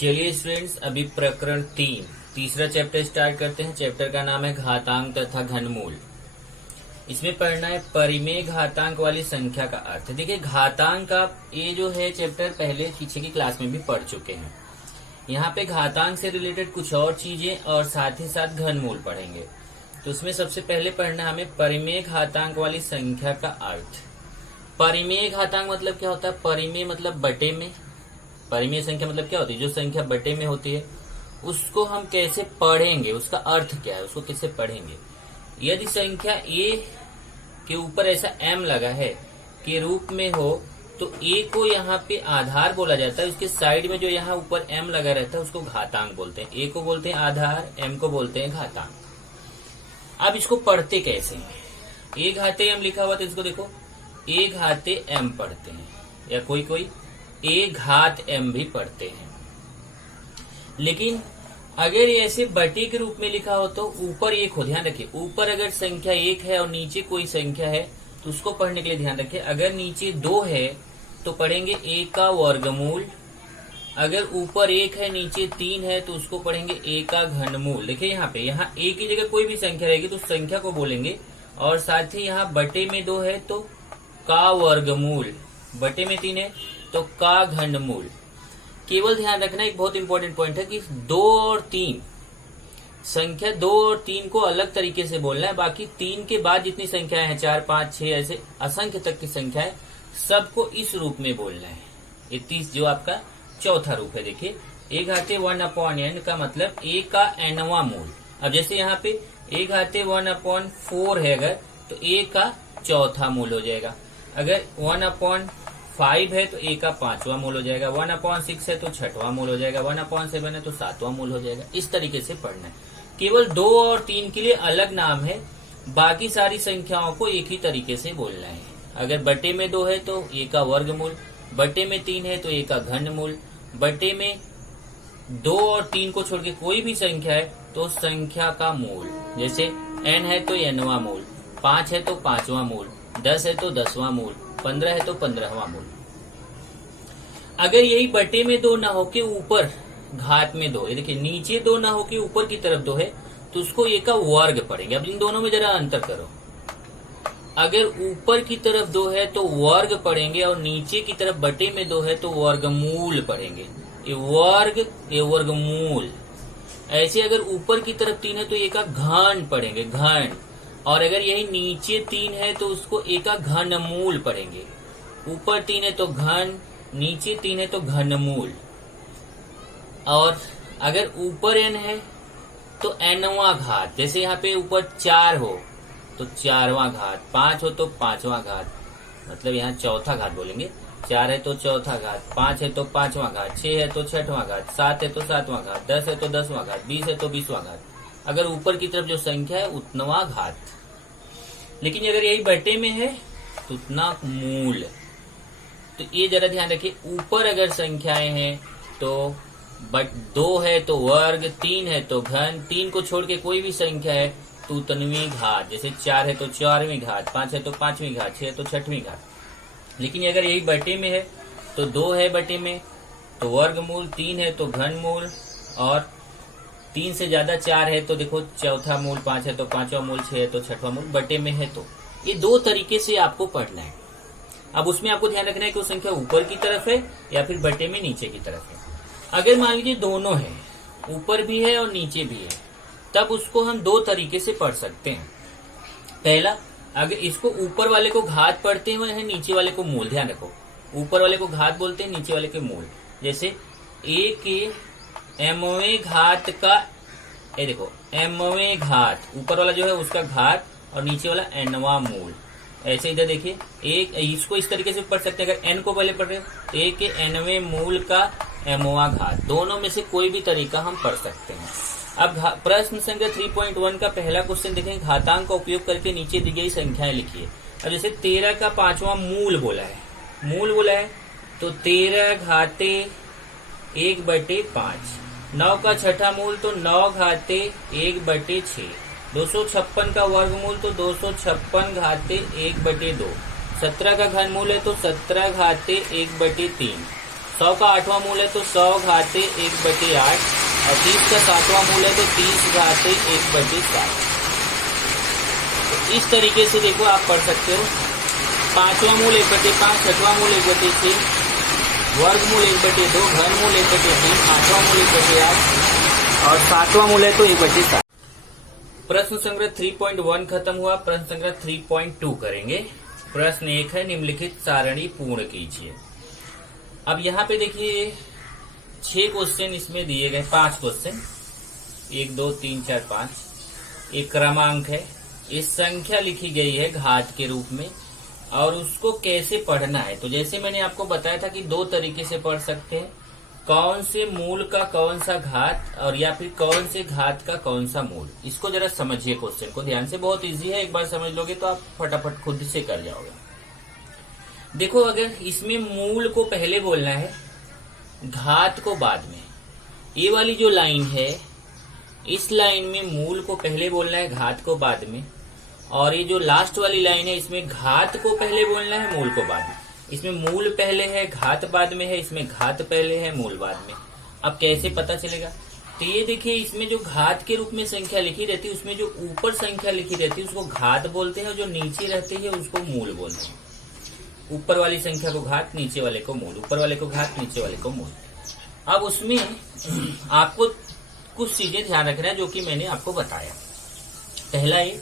चलिए स्टूडेंट्स, अभी प्रकरण तीसरा चैप्टर स्टार्ट करते हैं। चैप्टर का नाम है घातांक तथा घनमूल। इसमें पढ़ना है परिमेय घातांक वाली संख्या का अर्थ। देखिए, घातांक का ये जो है चैप्टर पहले पीछे की क्लास में भी पढ़ चुके हैं। यहाँ पे घातांक से रिलेटेड कुछ और चीजें और साथ ही साथ घनमूल पढ़ेंगे। तो उसमें सबसे पहले पढ़ना हमें परिमेय घातांक वाली संख्या का अर्थ। परिमेय घातांक मतलब क्या होता है? परिमेय मतलब बटे में। परिमेय संख्या मतलब क्या होती है? जो संख्या बटे में होती है उसको हम कैसे पढ़ेंगे, उसका अर्थ क्या है, उसको कैसे पढ़ेंगे। यदि संख्या a के ऊपर ऐसा m लगा है के रूप में हो तो a को यहाँ पे आधार बोला जाता है। उसके साइड में जो यहाँ ऊपर m लगा रहता है उसको घातांक बोलते हैं। a को बोलते हैं आधार, m को बोलते हैं घातांक। अब इसको पढ़ते कैसे हैं? a घाते m लिखा हुआ तो इसको देखो a घाते m पढ़ते हैं, या कोई कोई a घात m भी पढ़ते हैं। लेकिन अगर ये ऐसे बटे के रूप में लिखा हो तो ऊपर एक हो, ध्यान रखिए, ऊपर अगर संख्या 1 है और नीचे कोई संख्या है तो उसको पढ़ने के लिए ध्यान रखिए। अगर नीचे 2 है तो पढ़ेंगे a का वर्गमूल। अगर ऊपर 1 है नीचे 3 है तो उसको पढ़ेंगे a का घनमूल। देखिए यहाँ पे, यहाँ a की जगह कोई भी संख्या रहेगी तो संख्या को बोलेंगे। और साथ ही यहाँ बटे में 2 है तो का वर्गमूल, बटे में 3 है तो का घनमूल। केवल ध्यान रखना एक बहुत इंपॉर्टेंट पॉइंट है कि 2 और 3 संख्या 2 और 3 को अलग तरीके से बोलना है। बाकी 3 के बाद जितनी संख्याएं हैं 4, 5, 6 ऐसे असंख्य तक की संख्याएं सबको इस रूप में बोलना है। ये 30 जो आपका चौथा रूप है। देखिए, a घाते 1/n का मतलब a का nवां मूल। अब जैसे यहाँ पे a घाते 1/4 है अगर तो a का चौथा मूल हो जाएगा। अगर 1/5 है तो a का 5वां मूल हो जाएगा। 1/6 है तो 6वां मूल हो जाएगा। 1/7 है तो 7वां मूल हो जाएगा। इस तरीके से पढ़ना है। केवल 2 और 3 के लिए अलग नाम है, बाकी सारी संख्याओं को एक ही तरीके से बोलना है। अगर बटे में 2 है तो a का वर्गमूल, बटे में 3 है तो a का घनमूल, बटे में 2 और 3 को छोड़ के कोई भी संख्या है तो संख्या का मूल। जैसे n है तो nवां मूल, 5 है तो 5वां मूल, 10 है तो 10वां मूल, 15 है तो 15वां मूल। अगर यही बटे में 2 ना हो के ऊपर घात में 2, ये देखिए नीचे 2 ना हो के ऊपर की तरफ 2 है तो उसको a का वर्ग पढ़ेंगे। अब इन दोनों में जरा अंतर करो। अगर ऊपर की तरफ 2 है तो वर्ग पढ़ेंगे और नीचे की तरफ बटे में 2 है तो वर्गमूल पढ़ेंगे। ये वर्ग, ये वर्गमूल। ऐसे अगर ऊपर की तरफ 3 है तो a का घन पढ़ेंगे, घन। और अगर यही नीचे 3 है तो उसको a का घनमूल पढ़ेंगे। ऊपर 3 है तो घन, नीचे 3 है तो घनमूल। और अगर ऊपर n है तो nवां घात। जैसे यहाँ पे ऊपर 4 हो तो 4वां घात, 5 हो तो 5वां घात, मतलब यहाँ चौथा घात बोलेंगे। 4 है तो चौथा घात, 5 है तो 5वां घात, 6 है तो 6वां घात, 7 है तो 7वां घात, 10 है तो 10वां घात, 20 है तो 20वां घात। अगर ऊपर की तरफ जो संख्या है उतनवा घात। लेकिन अगर यही बटे में है तो उतना मूल। तो ये जरा ध्यान रखिए, ऊपर अगर संख्याएं हैं तो 2 है तो वर्ग, 3 है तो घन, 3 को छोड़ के कोई भी संख्या है तो उतनवी घात। जैसे 4 है तो 4वीं घात, 5 है तो 5वीं घात, 6 है तो 6वीं घात। लेकिन अगर यही बटे में है तो 2 है बटे में तो वर्गमूल, 3 है तो घनमूल, और 3 से ज्यादा 4 है तो देखो चौथा मूल, 5 है तो 5वां मूल, 6 है तो 6वां मूल, बटे में है तो। ये 2 तरीके से आपको पढ़ना है। अब उसमें आपको ध्यान रखना है कि वो संख्या ऊपर की तरफ है या फिर बटे में नीचे की तरफ है। अगर मान लीजिए दोनों है, ऊपर भी है और नीचे भी है, तब उसको हम 2 तरीके से पढ़ सकते हैं। पहला, अगर इसको ऊपर वाले को घात पढ़ते हैं, नीचे वाले को मूल। ध्यान रखो, ऊपर वाले को घात बोलते हैं, नीचे वाले के मूल। जैसे a के mवें घात का, ये देखो mवें घात, ऊपर वाला जो है उसका घात और नीचे वाला nवां मूल। ऐसे इधर देखिए, एक इसको इस तरीके से पढ़ सकते हैं। अगर n को पहले पढ़ रहे हो, a के nवें मूल का mवां घात। दोनों में से कोई भी तरीका हम पढ़ सकते हैं। अब प्रश्न संख्या 3.1 का पहला क्वेश्चन देखें। घातांक का उपयोग करके नीचे दी गई संख्याएं लिखिए। अब जैसे 13 का 5वां मूल बोला है, मूल बोला है तो 13 घाते 1/5। 9 का छठा मूल तो 9 घाते 1/6। 256 का वर्गमूल तो 256 घाते 1/2। 17 का घनमूल है तो 17 घाते 1/3। 100 का 8वां मूल है तो 100 घाते 1/8, और 30 का 7वां मूल है तो 30 घाते 1/7। तो इस तरीके से देखो आप पढ़ सकते हो। 5वां मूल 1/5, 6वां मूल 1/6, वर्गमूल 1/2, घनमूल 1/3, 8वां मूल 1/8 और 7वां मूल है तो 1/7। प्रश्न संग्रह 3.1 खत्म हुआ। प्रश्न संग्रह 3.2 करेंगे। प्रश्न 1 है, निम्नलिखित सारणी पूर्ण कीजिए। अब यहाँ पे देखिए 6 क्वेश्चन इसमें दिए गए, 5 क्वेश्चन, 1 2 3 4 5। एक क्रमांक है, इस संख्या लिखी गई है घात के रूप में और उसको कैसे पढ़ना है। तो जैसे मैंने आपको बताया था कि 2 तरीके से पढ़ सकते हैं, कौन से मूल का कौन सा घात और या फिर कौन से घात का कौन सा मूल। इसको जरा समझिए, क्वेश्चन को ध्यान से, बहुत इजी है, एक बार समझ लोगे तो आप फटाफट खुद से कर जाओगे। देखो अगर इसमें मूल को पहले बोलना है, घात को बाद में, ये वाली जो लाइन है इस लाइन में मूल को पहले बोलना है, घात को बाद में, और ये जो लास्ट वाली लाइन है इसमें घात को पहले बोलना है, मूल को बाद में। इसमें मूल पहले है, घात बाद में है, इसमें घात पहले है, मूल बाद में। अब कैसे पता चलेगा? तो ये देखिए, इसमें जो घात के रूप में संख्या लिखी रहती है उसमें जो ऊपर संख्या लिखी रहती है उसको घात बोलते हैं, और जो नीचे रहती है उसको मूल बोलते हैं। ऊपर वाली संख्या को घात, नीचे वाले को मूल, ऊपर वाले को घात, नीचे वाले को मूल। अब उसमें आपको कुछ चीजें ध्यान रखना है जो कि मैंने आपको बताया। पहला ये,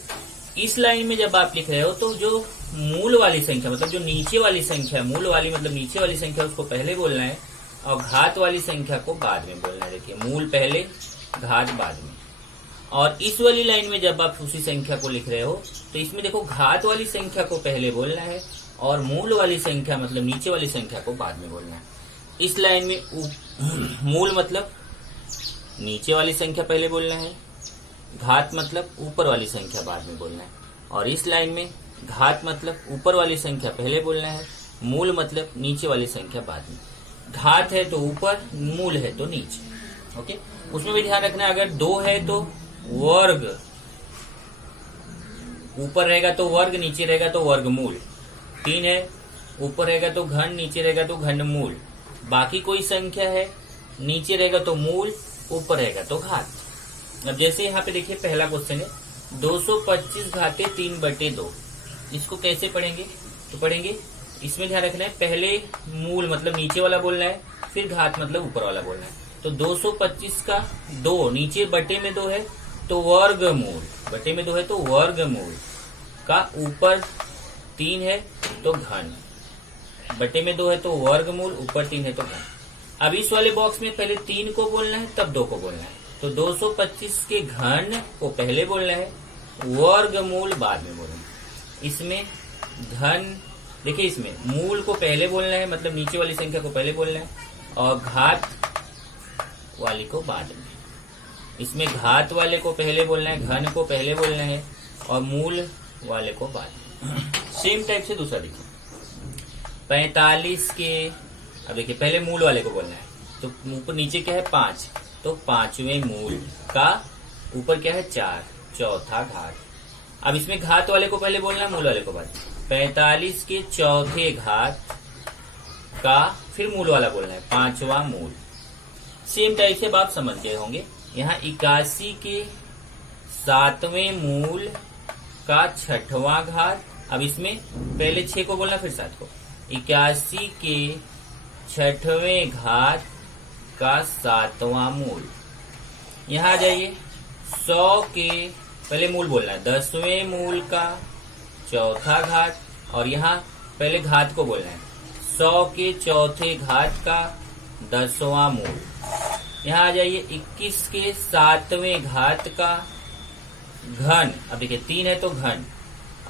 इस लाइन में जब आप लिख रहे हो तो जो मूल वाली संख्या मतलब जो नीचे वाली संख्या, मूल वाली मतलब नीचे वाली संख्या, उसको पहले बोलना है और घात वाली संख्या को बाद में बोलना है। देखिए, मूल पहले, घात बाद में। और इस वाली लाइन में जब आप उसी संख्या को लिख रहे हो तो इसमें देखो, घात वाली संख्या को पहले बोलना है और मूल वाली संख्या मतलब नीचे वाली संख्या को बाद में बोलना है। इस लाइन में मूल मतलब नीचे वाली संख्या पहले बोलना है, घात मतलब ऊपर वाली संख्या बाद में बोलना है। और इस लाइन में घात मतलब ऊपर वाली संख्या पहले बोलना है, मूल मतलब नीचे वाली संख्या बाद में। घात है तो ऊपर, मूल है तो नीचे। ओके, उसमें भी ध्यान रखना है, अगर 2 है तो वर्ग, ऊपर रहेगा तो वर्ग, नीचे रहेगा तो वर्गमूल। 3 है, ऊपर रहेगा तो घन, नीचे रहेगा तो घनमूल। बाकी कोई संख्या है, नीचे रहेगा तो मूल, ऊपर रहेगा तो घात। अब जैसे यहाँ पे देखिए पहला क्वेश्चन है, 225 घाते 3/2। इसको कैसे पढ़ेंगे? तो पढ़ेंगे, इसमें ध्यान रखना है, पहले मूल मतलब नीचे वाला बोलना है, फिर घात मतलब ऊपर वाला बोलना है। तो 225 का 2 नीचे बटे में 2 है तो वर्गमूल, बटे में 2 है तो वर्गमूल का, ऊपर 3 है तो घन, बटे में 2 है तो वर्गमूल, ऊपर 3 है तो घन। अब इस वाले बॉक्स में पहले 3 को बोलना है तब 2 को बोलना है। तो 225 के घन को पहले बोलना है, वर्गमूल बाद में बोलना है। इसमें घन, देखिए इसमें मूल को पहले बोलना है मतलब नीचे वाली संख्या को पहले बोलना है, और घात वाली को बाद में। इसमें घात वाले को पहले बोलना है, घन को पहले बोलना है और मूल वाले को बाद में। सेम टाइप से दूसरा देखिए, 45 के, अब देखिए पहले मूल वाले को बोलना है, तो ऊपर नीचे क्या है 5, तो 5वें मूल का, ऊपर क्या है 4, चौथा घात। अब इसमें घात वाले को पहले बोलना है, मूल वाले को बाद। 45 के चौथे घात का, फिर मूल वाला बोलना है, 5वां मूल। सेम टाइप से आप समझ गए होंगे। यहाँ 81 के 7वें मूल का 6वां घात। अब इसमें पहले 6 को बोलना फिर 7 को, 81 के 6वें घात का 7वां मूल। यहाँ आ जाइए, 100 के पहले मूल बोलना है, 10वें मूल का चौथा घात, और यहाँ पहले घात को बोलना है, 100 के चौथे घात का 10वां मूल। यहाँ आ जाइए, 21 के 7वें घात का घन। अब देखिए 3 है तो घन,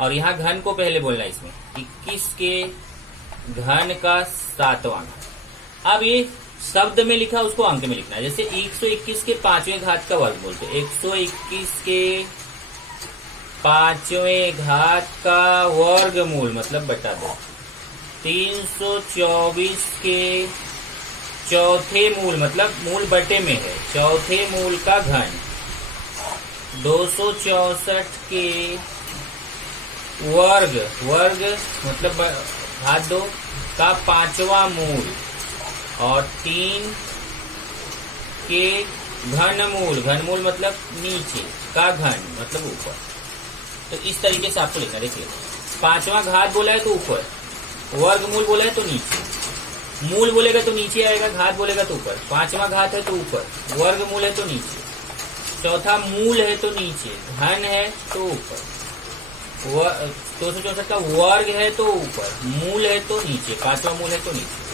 और यहाँ घन को पहले बोलना है इसमें, 21 के घन का 7वां घात। अब ये शब्द में लिखा उसको अंक में लिखना है। जैसे 121 के 5वें घात का वर्ग बोलते, 121 के 5वें घात का वर्गमूल मतलब बटा 2। 324 के चौथे मूल मतलब मूल बटे में है, चौथे मूल का घन। 264 के वर्ग मतलब घात 2 का 5वां मूल, और 3 के घनमूल, घनमूल मतलब नीचे का घन मतलब ऊपर। तो इस तरीके से आपको लिखना। देखिए 5वां घात बोला है तो ऊपर, वर्गमूल बोला है तो नीचे, मूल बोलेगा तो नीचे आएगा, घात बोलेगा तो ऊपर। 5वां घात है तो ऊपर, वर्गमूल है तो नीचे, चौथा मूल है तो नीचे, घन है तो ऊपर, 264 का वर्ग है तो ऊपर, मूल है तो नीचे, 5वां मूल है तो नीचे।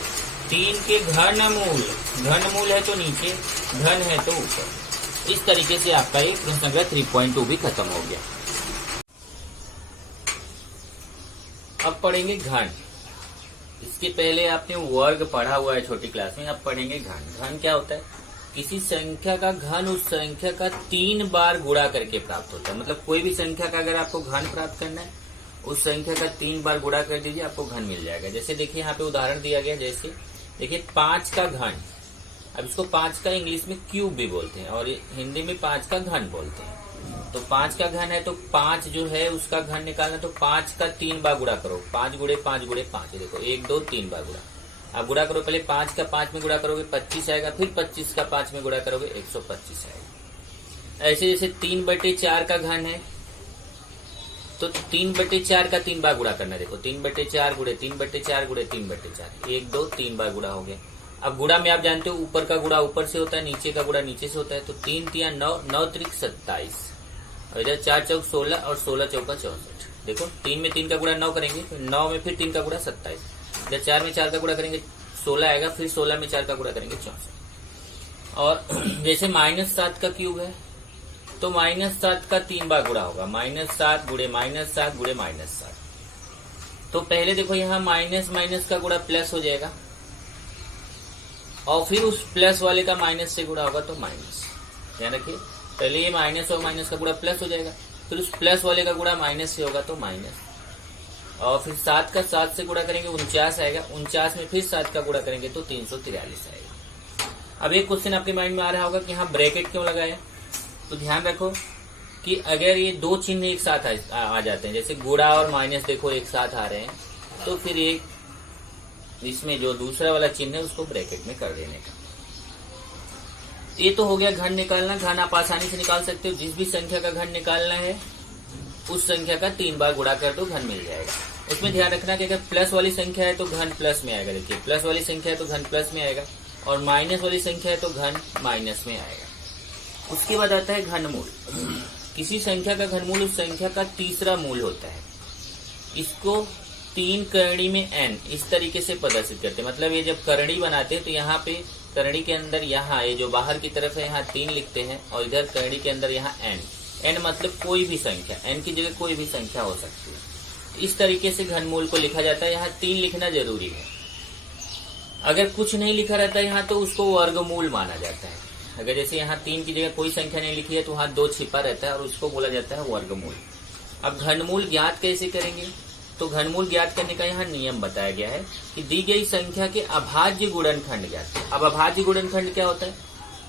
3 के घनमूल, घनमूल है तो नीचे, घन है तो ऊपर। इस तरीके से आपका ये प्रश्न संग्रह 3.2 भी खत्म हो गया। अब पढ़ेंगे घन। इसके पहले आपने वर्ग पढ़ा हुआ है छोटी क्लास में, अब पढ़ेंगे घन। घन क्या होता है? किसी संख्या का घन उस संख्या का 3 बार गुणा करके प्राप्त होता है। मतलब कोई भी संख्या का अगर आपको घन प्राप्त करना है, उस संख्या का 3 बार गुणा कर दीजिए, आपको घन मिल जाएगा। जैसे देखिए यहाँ पे उदाहरण दिया गया, जैसे देखिए 5 का घन। अब इसको 5 का इंग्लिश में क्यूब भी बोलते हैं और हिंदी में 5 का घन बोलते हैं। तो 5 का घन है तो 5 जो है उसका घन निकालना, तो 5 का 3 बार गुणा करो, 5 गुणे 5 गुणे 5। देखो 1 2 3 बार गुणा। आप गुणा करो, पहले 5 का 5 में गुणा करोगे 25 आएगा, फिर 25 का 5 में गुणा करोगे 125 आएगा। ऐसे जैसे 3/4 का घन है तो 3/4 का 3 बार गुणा करना। देखो 3/4 गुणे 3/4 गुणे 3/4, 1 2 3 बार गुणा हो गया। अब गुणा में आप जानते हो ऊपर का गुणा ऊपर से होता है, नीचे का गुणा नीचे से होता है। तो 3 3 9, 9 3 27, और इधर 4 चौक 16 और 16 चौका 64। देखो 3 में 3 का गुणा 9 करेंगे, फिर 9 में फिर 3 का गुणा 27, इधर 4 में 4 का गुणा करेंगे 16 आएगा, फिर 16 में 4 का गुणा करेंगे 64। और जैसे -7 का क्यूब है तो -7 का 3 बार गुणा होगा, -7 गुणे -7 गुणे -7। तो पहले देखो यहाँ माइनस माइनस का गुणा प्लस हो जाएगा, और फिर उस प्लस वाले का माइनस से गुणा होगा तो माइनस। ध्यान रखिए, पहले ये माइनस और माइनस का गुणा प्लस हो जाएगा, फिर उस प्लस वाले का गुणा माइनस से होगा तो माइनस, और फिर 7 का 7 से गुणा करेंगे 49 आएगा, 49 में फिर 7 का गुणा करेंगे तो 343 आएगा। अब एक क्वेश्चन आपके माइंड में आ रहा होगा कि यहाँ ब्रैकेट क्यों लगाया? तो ध्यान रखो कि अगर ये दो चिन्ह एक साथ आ जाते हैं, जैसे गुणा और माइनस देखो एक साथ आ रहे हैं, तो फिर एक इसमें जो दूसरा वाला चिन्ह है उसको ब्रैकेट में कर देने का। ये तो हो गया घन निकालना। घन आप आसानी से निकाल सकते हो, जिस भी संख्या का घन निकालना है उस संख्या का 3 बार गुणा कर दो, घन मिल जाएगा। उसमें ध्यान रखना कि अगर प्लस वाली संख्या है तो घन प्लस में आएगा। देखिए प्लस वाली संख्या है तो घन प्लस में आएगा, और माइनस वाली संख्या है तो घन माइनस में आएगा। उसके बाद आता है घनमूल। किसी संख्या का घनमूल उस संख्या का तीसरा मूल होता है। इसको 3 करणी में n इस तरीके से प्रदर्शित करते हैं। मतलब ये जब करणी बनाते हैं तो यहाँ पे करणी के अंदर यहाँ ये जो बाहर की तरफ है यहाँ 3 लिखते हैं, और इधर करणी के अंदर यहाँ n मतलब कोई भी संख्या, n की जगह कोई भी संख्या हो सकती है। इस तरीके से घनमूल को लिखा जाता है। यहाँ 3 लिखना जरूरी है। अगर कुछ नहीं लिखा रहता है यहाँ तो उसको वर्गमूल माना जाता है। अगर जैसे यहाँ 3 की जगह कोई संख्या नहीं लिखी है तो वहाँ 2 छिपा रहता है और उसको बोला जाता है वर्गमूल। अब घनमूल ज्ञात कैसे करेंगे? तो घनमूल ज्ञात करने का यहाँ नियम बताया गया है कि दी गई संख्या के अभाज्य गुणनखंड ज्ञात। अब अभाज्य गुणनखंड क्या होता है?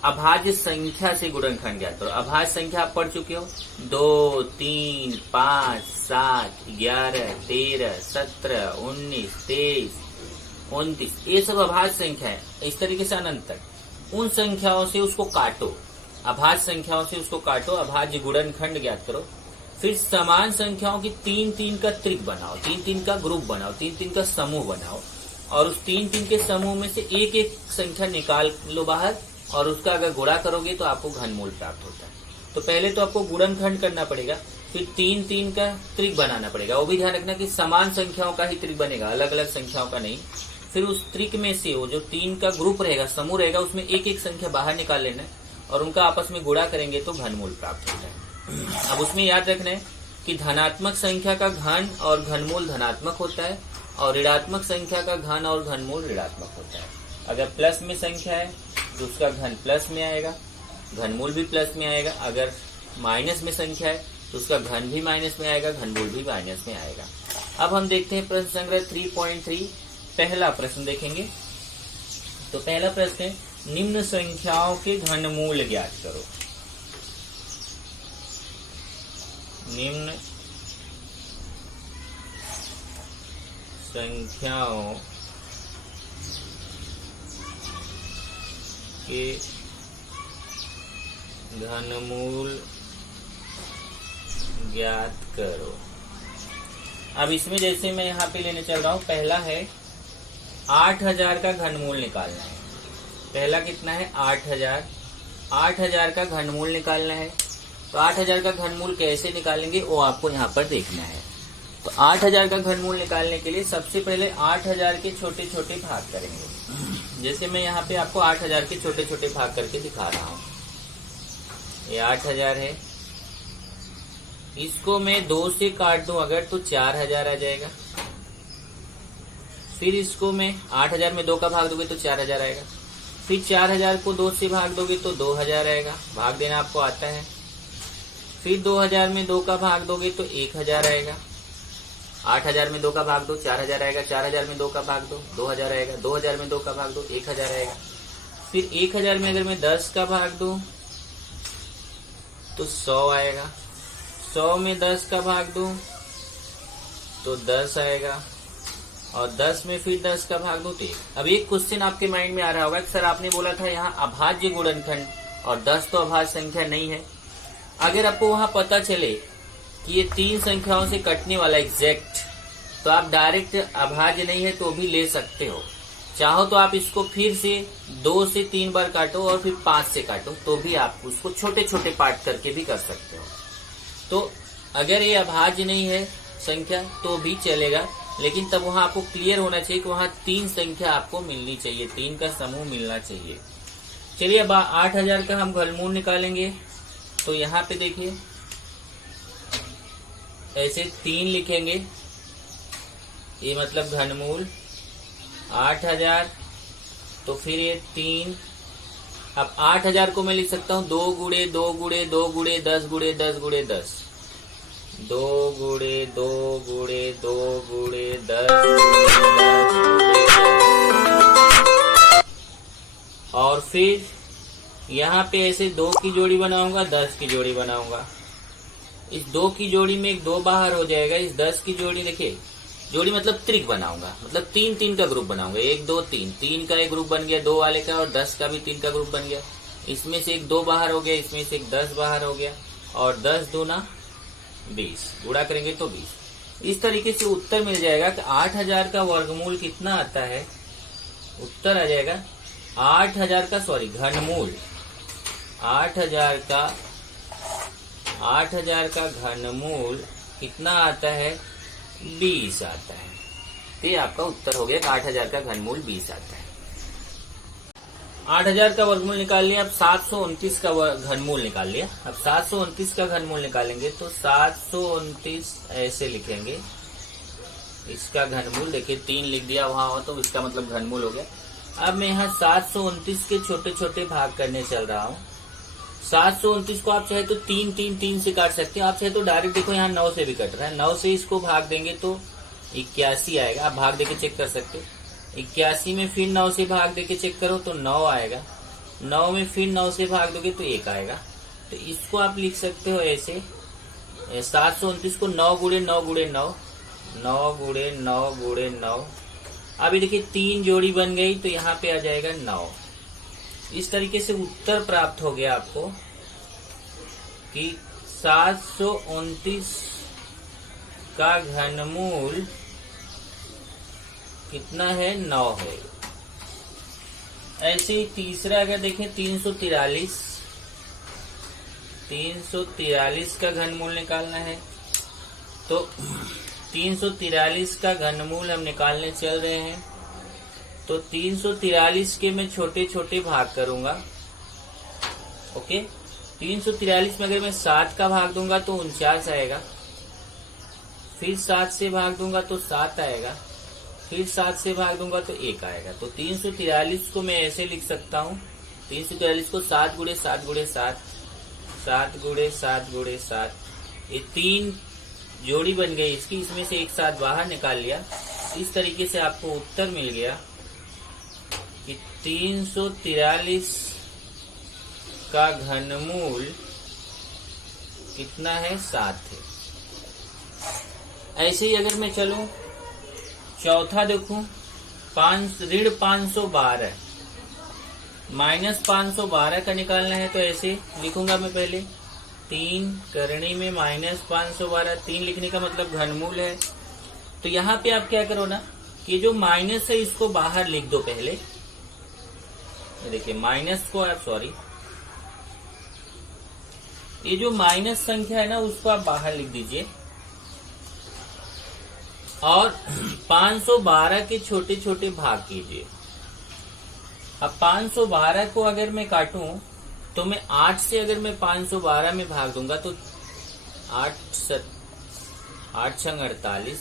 अभाज्य संख्या से गुणनखंड ज्ञात करो। अभाज्य संख्या आप पढ़ चुके हो, 2 3 5 7 11 13 17 19 23 29, ये सब अभाज्य संख्या है। इस तरीके से अनंत तक उन संख्याओं से उसको काटो, अभाज्य संख्याओं से उसको काटो, अभाज्य गुणनखंड ज्ञात करो। फिर समान संख्याओं की 3 3 का त्रिक बनाओ, 3 3 का ग्रुप बनाओ, 3 3 का समूह बनाओ, और उस 3 3 के समूह में से एक एक संख्या निकाल लो बाहर, और उसका अगर गुणा करोगे तो आपको घनमूल प्राप्त होता है। तो पहले तो आपको गुणनखंड करना पड़ेगा, फिर 3 3 का त्रिक बनाना पड़ेगा। वो भी ध्यान रखना कि समान संख्याओं का ही त्रिक बनेगा, अलग अलग संख्याओं का नहीं। फिर उस त्रिक में से वो जो 3 का ग्रुप रहेगा, समूह रहेगा, उसमें एक एक संख्या बाहर निकाल लेना है, और उनका आपस में गुणा करेंगे तो घनमूल प्राप्त होता है। अब उसमें याद रखना है कि धनात्मक संख्या का घन और घनमूल धनात्मक होता है, और ऋणात्मक संख्या का घन और घनमूल ऋणात्मक होता है। अगर प्लस में संख्या है तो उसका घन प्लस में आएगा, घनमूल भी प्लस में आएगा। अगर माइनस में संख्या है तो उसका घन भी माइनस में आएगा, घनमूल भी माइनस में आएगा। अब हम देखते हैं प्रश्न संग्रह 3.3। पहला प्रश्न देखेंगे। तो पहला प्रश्न है, निम्न संख्याओं के घनमूल ज्ञात करो। निम्न संख्याओं के घनमूल ज्ञात करो। अब इसमें जैसे मैं यहाँ पे लेने चल रहा हूँ, पहला है 8000 का घनमूल निकालना है। पहला कितना है 8000, 8000 का घनमूल निकालना है। तो 8000 का घनमूल कैसे निकालेंगे वो आपको यहाँ पर देखना है। तो 8000 का घनमूल निकालने के लिए सबसे पहले 8000 के छोटे छोटे भाग करेंगे। जैसे मैं यहाँ पे आपको 8000 के छोटे छोटे भाग करके दिखा रहा हूँ। ये 8000 है, इसको मैं 2 से काट दूं अगर तो 4000 आ जाएगा। फिर इसको मैं 8000 में 2 का भाग दोगे तो 4000 आएगा। फिर 4000 को 2 से भाग दोगे तो 2000 आएगा, भाग देना आपको आता है। फिर 2000 में 2 का भाग दोगे तो 1000 आएगा। 8000 में 2 का भाग दो 4000 आएगा। 4000 में 2 का भाग दो 2000 आएगा। 2000 में 2 का भाग दो 1000 आएगा। फिर 1000 में अगर मैं 10 का भाग दूं तो 100 आएगा। 100 में 10 का भाग दूं तो 10 आएगा। और 10 में फिर 10 का भाग दूं तो 1। अब एक क्वेश्चन आपके माइंड में आ रहा होगा कि सर आपने बोला था यहाँ अभाज्य गुणनखंड और 10 तो अभाज्य संख्या नहीं है। अगर आपको वहां पता चले कि ये 3 संख्याओं से कटने वाला एग्जैक्ट, तो आप डायरेक्ट अभाज्य नहीं है तो भी ले सकते हो। चाहो तो आप इसको फिर से 2 से 3 बार काटो और फिर 5 से काटो, तो भी आप उसको छोटे छोटे पार्ट करके भी कर सकते हो। तो अगर ये अभाज्य नहीं है संख्या तो भी चलेगा, लेकिन तब वहां आपको क्लियर होना चाहिए कि वहां 3 संख्या आपको मिलनी चाहिए, 3 का समूह मिलना चाहिए। चलिए अब 8000 का हम घनमूल निकालेंगे। तो यहाँ पे देखिए ऐसे 3 लिखेंगे, ये मतलब घनमूल 8000। तो फिर ये 3। अब 8000 को मैं लिख सकता हूँ 2 गुणे 2 गुणे 2 गुणे 10 गुणे 10 गुणे 10, 2 गुणे 2 गुणे 2 गुणे 10 और फिर यहाँ पे ऐसे 2 की जोड़ी बनाऊंगा, 10 की जोड़ी बनाऊंगा। इस 2 की जोड़ी में एक 2 बाहर हो जाएगा। इस 10 की जोड़ी देखिए, जोड़ी मतलब त्रिक बनाऊंगा, मतलब 3-3 का ग्रुप बनाऊंगा। 1 2 3, 3 का एक ग्रुप बन गया 2 वाले का, और 10 का भी 3 का ग्रुप बन गया। इसमें से एक 2 बाहर हो गया, इसमें से एक 10 बाहर हो गया, और 10 दूना 20, गुणा करेंगे तो 20। इस तरीके से उत्तर मिल जाएगा कि 8000 का वर्गमूल कितना आता है। उत्तर आ जाएगा 8000 का, सॉरी घनमूल 8000 का घनमूल कितना आता है, 20 आता है। तो ये आपका उत्तर हो गया कि 8000 का घनमूल 20 आता है। 8000 का वर्गमूल निकाल लिया। अब 729 का घनमूल निकाल लिया। अब 729 का घनमूल निकालेंगे तो 729 ऐसे लिखेंगे। इसका घनमूल देखिए 3 लिख दिया वहां हो तो इसका मतलब घनमूल हो गया। अब मैं यहाँ 729 के छोटे छोटे भाग करने चल रहा हूँ। 729 को आप चाहे तो 3 से काट सकते हैं। आप चाहे तो डायरेक्ट देखो यहाँ 9 से भी कट रहा है। 9 से इसको भाग देंगे तो 81 आएगा। आप भाग देके चेक कर सकते हो। 81 में फिर 9 से भाग देके चेक करो तो 9 आएगा। 9 में फिर 9 से भाग दोगे तो 1 आएगा। तो इसको आप लिख सकते हो ऐसे, 729 को 9 गुणे 9 गुणे 9, 9 गुणे 9 गुणे 9। अभी देखिए 3 जोड़ी बन गई तो यहाँ पे आ जाएगा 9। इस तरीके से उत्तर प्राप्त हो गया आपको कि 729 का घनमूल कितना है, 9 है। ऐसे ही तीसरा अगर देखें 343 का घनमूल निकालना है। तो 343 का घनमूल हम निकालने चल रहे हैं। तो 343 के मैं छोटे छोटे भाग करूंगा। ओके, 343 में अगर मैं 7 का भाग दूंगा तो 49 आएगा। फिर 7 से भाग दूंगा तो 7 आएगा। फिर 7 से भाग दूंगा तो 1 आएगा। तो 343 को मैं ऐसे लिख सकता हूँ। 343 को 7 गुणे 7 गुणे 7, 7 गुणे 7 गुणे 7, ये 3 जोड़ी बन गई इसकी। इसमें से एक 7 बाहर निकाल लिया। इस तरीके से आपको उत्तर मिल गया कि 343 का घनमूल कितना है, 7 है। ऐसे ही अगर मैं चलूं चौथा देखूं, ऋण 512, -512 का निकालना है तो ऐसे लिखूंगा मैं पहले 3 करणी में -512, 3 लिखने का मतलब घनमूल है। तो यहाँ पे आप क्या करो ना कि जो माइनस है इसको बाहर लिख दो पहले। देखिए माइनस को आप ये जो माइनस संख्या है ना उसको आप बाहर लिख दीजिए और 512 के छोटे छोटे भाग कीजिए। अब 512 को अगर मैं काटूं तो मैं 8 से अगर मैं 512 में भाग दूंगा तो 8 छंग 48,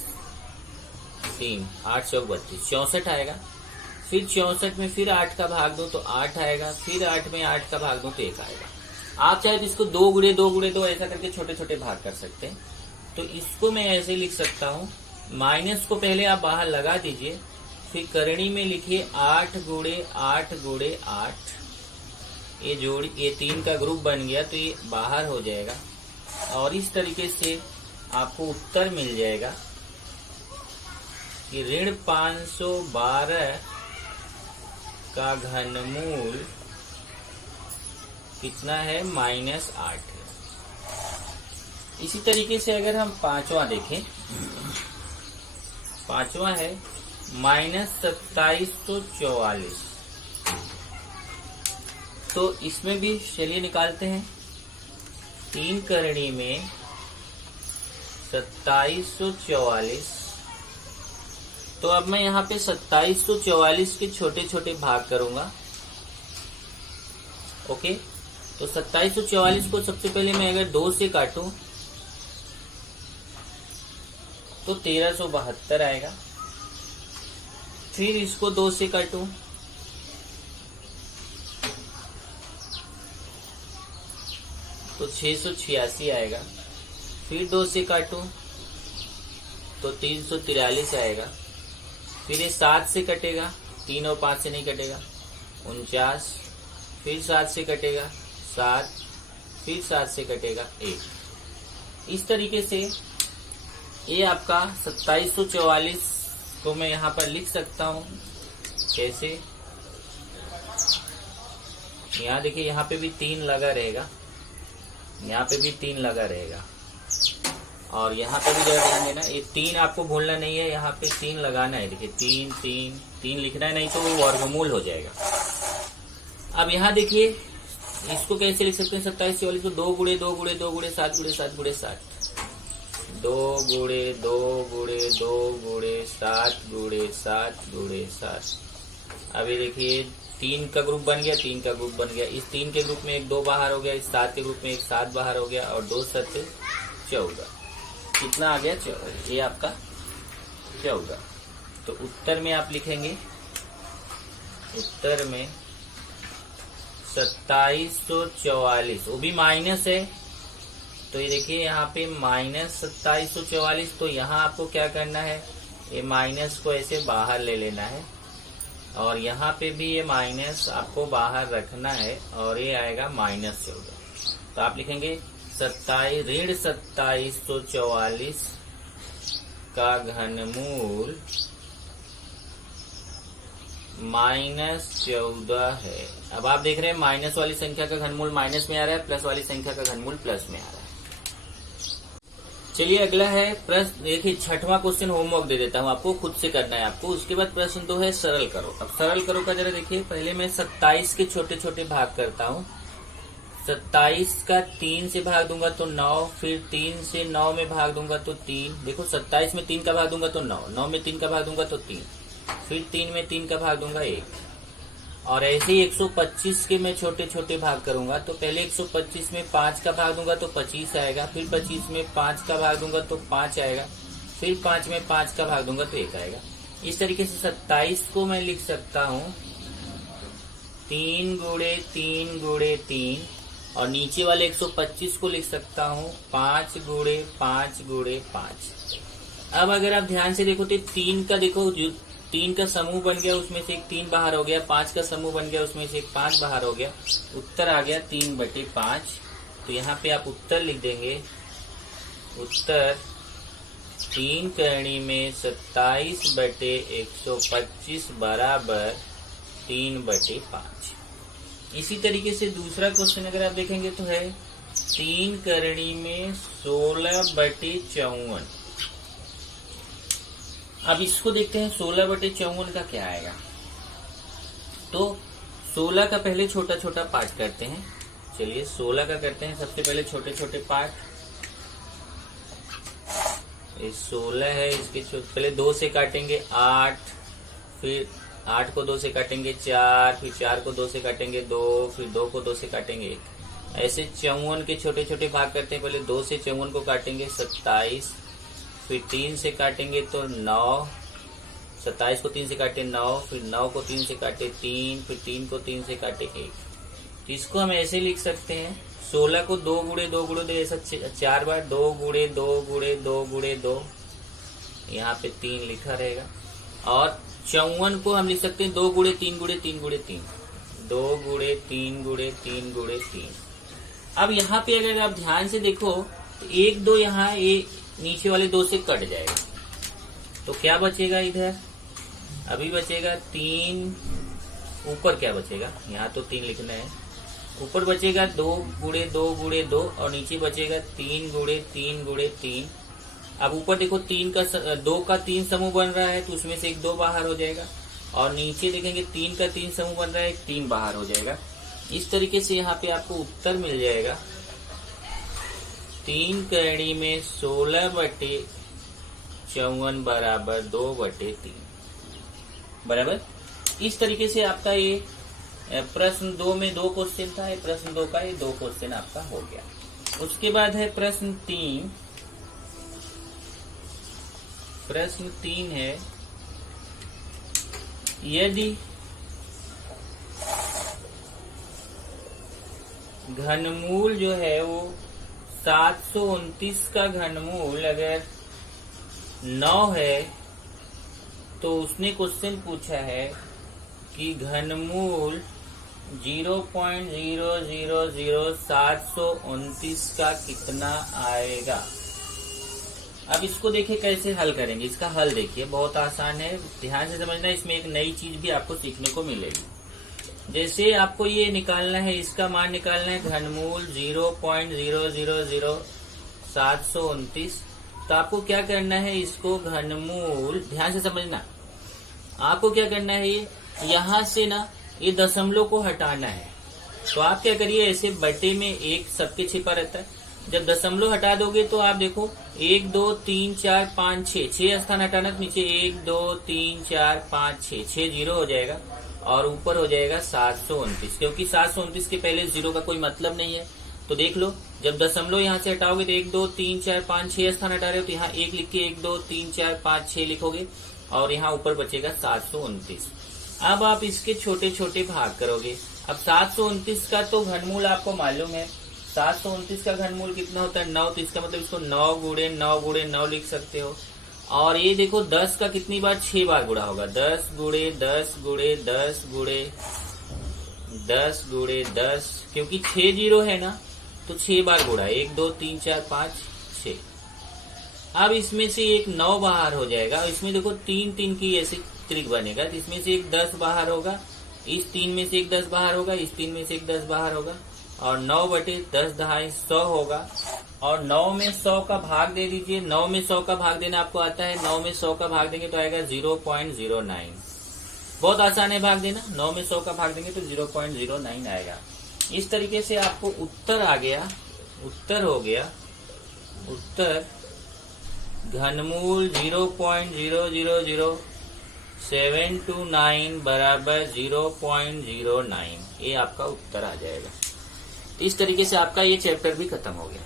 3 8 चौक 32, 64 आएगा। फिर 64 में फिर 8 का भाग दो तो 8 आएगा। फिर 8 में 8 का भाग दो तो 1 आएगा। आप चाहे तो इसको 2 गुणे 2 गुणे 2 ऐसा करके छोटे छोटे भाग कर सकते हैं। तो इसको मैं ऐसे लिख सकता हूँ, माइनस को पहले आप बाहर लगा दीजिए, फिर करणी में लिखिए 8 गुणे 8 गुणे 8, ये 3 का ग्रुप बन गया तो ये बाहर हो जाएगा और इस तरीके से आपको उत्तर मिल जाएगा कि ऋण 512 का घनमूल कितना है, -8 है। इसी तरीके से अगर हम पांचवा देखें, पांचवा है -2744। तो इसमें भी चलिए निकालते हैं। 3 करणी में 2744। तो अब मैं यहाँ पे 2744 के छोटे छोटे भाग करूंगा। ओके, तो 2744 को सबसे पहले मैं अगर 2 से काटूं तो 1372 आएगा। फिर इसको 2 से काटूं तो 686 आएगा। फिर 2 से काटूं तो 343 आएगा। फिर ये 7 से कटेगा, 3 और 5 से नहीं कटेगा, 49। फिर 7 से कटेगा 7, फिर 7 से कटेगा 1। इस तरीके से ये आपका 2744 को मैं यहाँ पर लिख सकता हूँ। कैसे, यहाँ देखिए यहाँ पे भी 3 लगा रहेगा, यहाँ पे भी 3 लगा रहेगा और यहाँ पे भी जरा ध्यान देना, ये 3 आपको भूलना नहीं है, यहाँ पे 3 लगाना है। देखिए 3 3 3 लिखना है, नहीं तो वो वर्गमूल हो जाएगा। अब यहाँ देखिए इसको कैसे लिख सकते हैं, 2744 को 2 गुणे 2 गुणे 2 गुणे 7 गुणे 7 गुणे 7, 2 गुणे 2 गुणे 2 गुणे 7 गुणे 7 गुणे 7। अभी देखिए 3 का ग्रुप बन गया, 3 का ग्रुप बन गया। इस 3 के ग्रुप में एक 2 बाहर हो गया, इस 7 के ग्रुप में एक 7 बाहर हो गया और 2 7 14। कितना आ गया, 14। ये आपका 14। तो उत्तर में आप लिखेंगे, उत्तर में 2744, वो भी माइनस है। तो ये देखिए यहाँ पे -2744। तो यहाँ आपको क्या करना है, ये माइनस को ऐसे बाहर ले लेना है और यहाँ पे भी ये माइनस आपको बाहर रखना है और ये आएगा -14। तो आप लिखेंगे ऋण 2744 का घनमूल -14 है। अब आप देख रहे हैं माइनस वाली संख्या का घनमूल माइनस में आ रहा है, प्लस वाली संख्या का घनमूल प्लस में आ रहा है। चलिए अगला है प्रश्न। देखिए 6वां क्वेश्चन होमवर्क दे देता हूँ आपको, खुद से करना है आपको। उसके बाद प्रश्न 2 है सरल करो। अब सरल करो का जरा देखिए, पहले मैं 27 के छोटे छोटे भाग करता हूँ। 27 का 3 से भाग दूंगा तो 9, फिर 3 से 9 में भाग दूंगा तो 3। देखो 27 में 3 का भाग दूंगा तो 9, 9 में 3 का भाग दूंगा तो 3, फिर 3 में 3 का भाग दूंगा 1। और ऐसे ही 125 के मैं छोटे छोटे भाग करूंगा। तो पहले 125 में 5 का भाग दूंगा तो 25 आएगा, फिर 25 में 5 का भाग दूंगा तो 5 आएगा, फिर 5 में 5 का भाग दूंगा तो 1 आएगा। इस तरीके से 27 को मैं लिख सकता हूँ 3 गुणे 3 गुणे 3 और नीचे वाले 125 को लिख सकता हूँ 5 गुणे 5 गुणे 5। अब अगर आप ध्यान से देखो तो 3 का देखो, जो 3 का समूह बन गया उसमें से एक 3 बाहर हो गया, 5 का समूह बन गया उसमें से एक 5 बाहर हो गया, उत्तर आ गया 3/5। तो यहाँ पे आप उत्तर लिख देंगे, उत्तर 3 करणी में 27/125 बराबर 3/5। इसी तरीके से दूसरा क्वेश्चन अगर आप देखेंगे तो है 3 करणी में 16/54। अब इसको देखते हैं 16/54 का क्या आएगा। तो 16 का पहले छोटा छोटा पार्ट करते हैं। चलिए 16 का करते हैं सबसे पहले छोटे छोटे पार्ट। ये 16 है, इसके पहले 2 से काटेंगे 8, फिर 8 को 2 से काटेंगे 4, फिर 4 को 2 से काटेंगे 2, फिर 2 को 2 से काटेंगे 1। ऐसे 54 के छोटे छोटे भाग करते हैं। पहले 2 से 54 को काटेंगे 27, फिर 3 से काटेंगे तो 9, 27 को 3 से काटे 9, फिर 9 को 3 से काटे 3, फिर 3 को 3 से काटे 1। तो इसको हम ऐसे लिख सकते हैं 16 को 2 गुणे 2 गुणे 2 ऐसा 4 बार 2 गुणे 2 गुणे 2 गुणे 2, यहाँ पे 3 लिखा रहेगा। और 54 को हम लिख सकते हैं 2 गुणे 3 गुणे 3 गुणे 3, 2 गुणे 3 गुणे 3 गुणे 3। अब यहाँ पे अगर आप ध्यान से देखो तो 1 2 यहाँ ये नीचे वाले 2 से कट जाएगा। तो क्या बचेगा इधर, अभी बचेगा 3। ऊपर क्या बचेगा, यहाँ तो 3 लिखना है। ऊपर बचेगा 2 गुणे 2 गुणे 2 और नीचे बचेगा 3 गुणे 3 गुणे 3। अब ऊपर देखो 2 का 3 समूह बन रहा है तो उसमें से एक 2 बाहर हो जाएगा, और नीचे देखेंगे 3 का 3 समूह बन रहा है, 3 बाहर हो जाएगा। इस तरीके से यहाँ पे आपको उत्तर मिल जाएगा 3 करणी में 16/54 बराबर 2/3 बराबर। इस तरीके से आपका ये प्रश्न 2 में 2 क्वेश्चन था। ये प्रश्न 2 का ये 2 क्वेश्चन आपका हो गया। उसके बाद है प्रश्न 3। प्रश्न 3 है यदि घनमूल जो है वो 729 का घनमूल अगर 9 है तो उसने क्वेश्चन पूछा है कि घनमूल 0.000729 का कितना आएगा। अब इसको देखिए कैसे हल करेंगे। इसका हल देखिए बहुत आसान है, ध्यान से समझना। इसमें एक नई चीज भी आपको सीखने को मिलेगी। जैसे आपको ये निकालना है, इसका मान निकालना है घनमूल 0.000729। तो आपको क्या करना है, इसको घनमूल ध्यान से समझना। आपको क्या करना है, ये यहाँ से ना ये दशमलव को हटाना है। तो आप क्या करिए, ऐसे बटे में 1 सबके छिपा रहता है। जब दशमलव हटा दोगे तो आप देखो 1 2 3 4 5 6 स्थान हटाना, तो नीचे 1 2 3 4 5 6 जीरो हो जाएगा और ऊपर हो जाएगा 729, क्योंकि 729 के पहले 0 का कोई मतलब नहीं है। तो देख लो, जब दशमलव यहाँ से हटाओगे तो 1 2 3 4 5 6 स्थान हटा रहे हो तो यहाँ 1 लिख के 1 2 3 4 5 6 लिखोगे और यहाँ ऊपर बचेगा 729। अब आप इसके छोटे छोटे भाग करोगे। अब 729 का तो घनमूल आपको मालूम है, 729 का घनमूल कितना होता है 9, तो इसका मतलब इसको 9 गुणे 9 गुणे 9 लिख सकते हो। और ये देखो 10 का कितनी बार 6 बार गुणा होगा, 10 गुणे 10 गुणे 10 गुणे 10 गुणे 10, क्योंकि 6 जीरो है ना तो 6 बार गुणा, 1 2 3 4 5 6। अब इसमें से एक 9 बाहर हो जाएगा। इसमें देखो 3 3 की ऐसे त्रिक बनेगा, तो इसमें से एक 10 बाहर होगा, इस 3 में से एक 10 बाहर होगा, इस 3 में से एक 10 बाहर होगा और 9/10 दहाई 100 होगा। और 9 में 100 का भाग दे दीजिए। 9 में 100 का भाग देना आपको आता है। 9 में 100 का भाग देंगे तो आएगा 0.09। बहुत आसान है भाग देना। 9 में 100 का भाग देंगे तो 0.09 आएगा। इस तरीके से आपको उत्तर आ गया। उत्तर हो गया, उत्तर घनमूल 0.000729 बराबर 0.09, ये आपका उत्तर आ जाएगा। इस तरीके से आपका ये चैप्टर भी खत्म हो गया।